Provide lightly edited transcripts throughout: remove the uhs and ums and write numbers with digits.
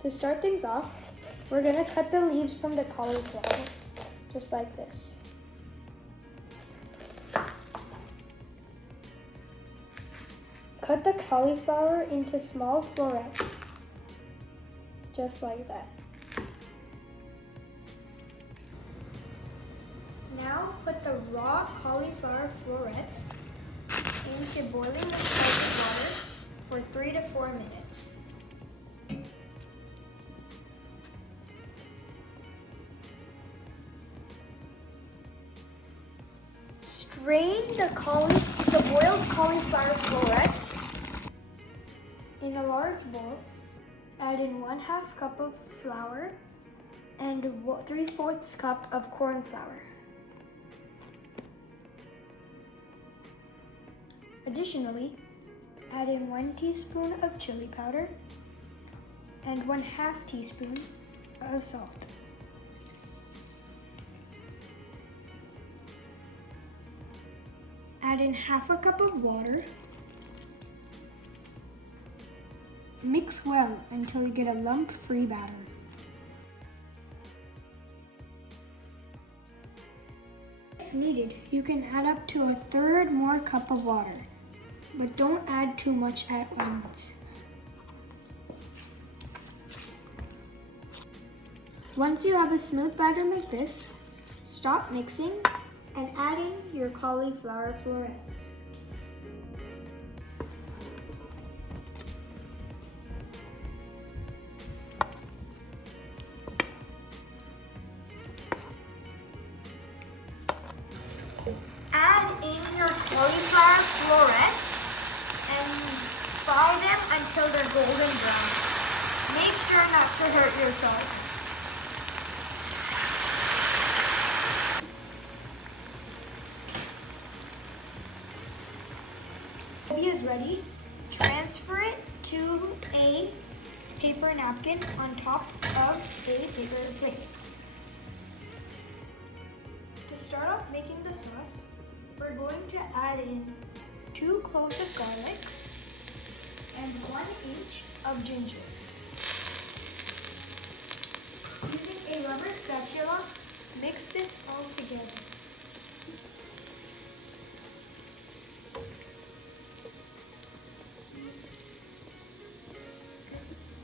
To start things off, we're gonna cut the leaves from the cauliflower, just like this. Cut the cauliflower into small florets, just like that. Now put the raw cauliflower florets into boiling salted water for 3 to 4 minutes. Strain the boiled cauliflower florets in a large bowl. Add in 1/2 cup of flour and 3/4 cup of corn flour. Additionally, add in 1 teaspoon of chili powder and 1/2 teaspoon of salt. Add in 1/2 cup of water. Mix well until you get a lump-free batter. If needed, you can add up to 1/3 more cup of water, but don't add too much at once. Once you have a smooth batter like this, stop mixing and add in your cauliflower florets. Add in your cauliflower florets and fry them until they're golden brown. Make sure not to hurt yourself. Gobi is ready. Transfer it to a paper napkin on top of a paper plate. To start off making the sauce, we're going to add in 2 cloves of garlic and 1 inch of ginger. Using a rubber spatula, mix this all together.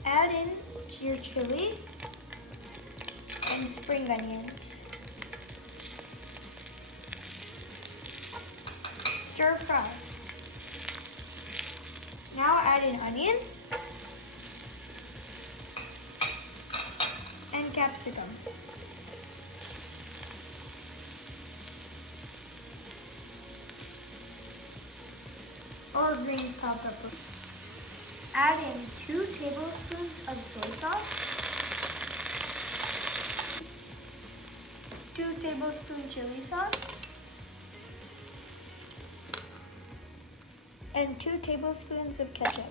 Add in your chili and spring onions. Stir fry. Now add in onion and capsicum. Or green bell pepper. Add in 2 tablespoons of soy sauce, 2 tablespoons chili sauce, and 2 tablespoons of ketchup.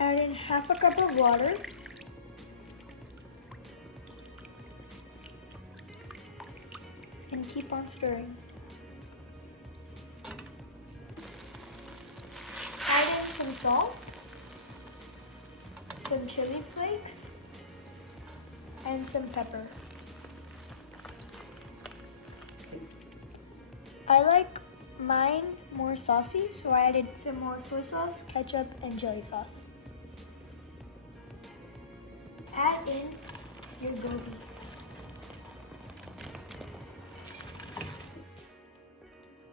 Add in 1/2 cup of water and keep on stirring. Add in some salt, some chili flakes, and some pepper. I like mine more saucy, so I added some more soy sauce, ketchup, and chili sauce. Add in your gobi.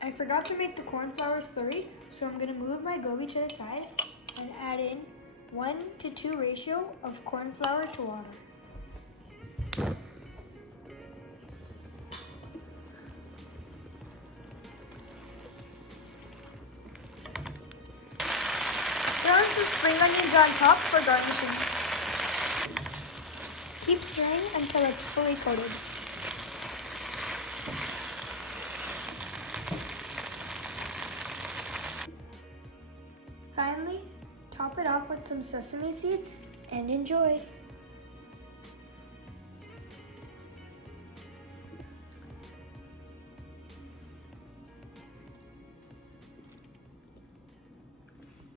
I forgot to make the corn flour slurry, so I'm going to move my gobi to the side and add in 1-to-2 ratio of corn flour to water. Throw some spring onions on top for garnishing. Keep stirring until it's fully coated. Finally, top it off with some sesame seeds and enjoy!